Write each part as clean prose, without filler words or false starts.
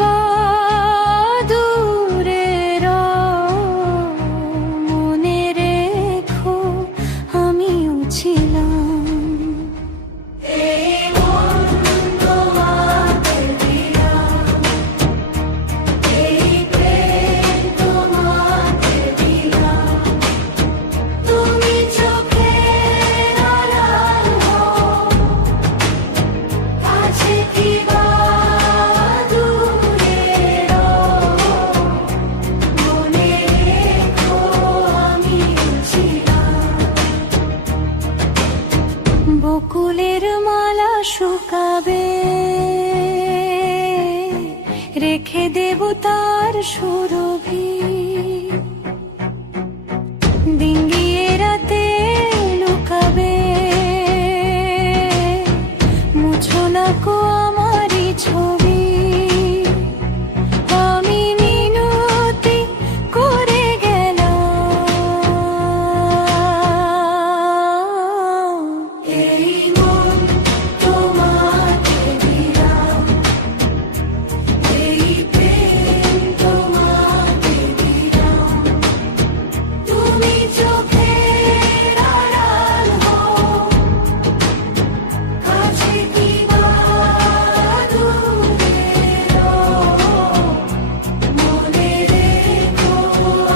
বা দূরে মনে রেখো আমিও ছিলাম। বকুলের মালা শুকাবে, রেখে দেব তার সুরভি। ডিঙ্গিয়ে রাতে লুকাবে, মুছো না কো আমারই ছবি। আমি মিনতি করে গেলাম, এই মন তোমাকে দিলাম, এই প্রেম তোমাকে দিলাম। তুমি চোখের আড়াল হও, কাছে কিংবা দূরে মনে রেখো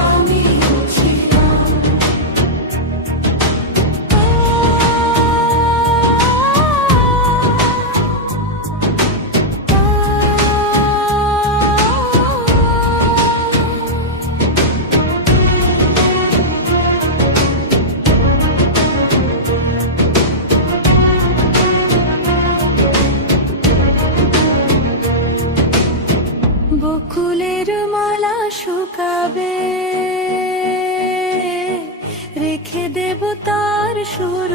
আমিও ছিলাম। বকুলের মালা শুকাবে, রেখে দেব তার সুর।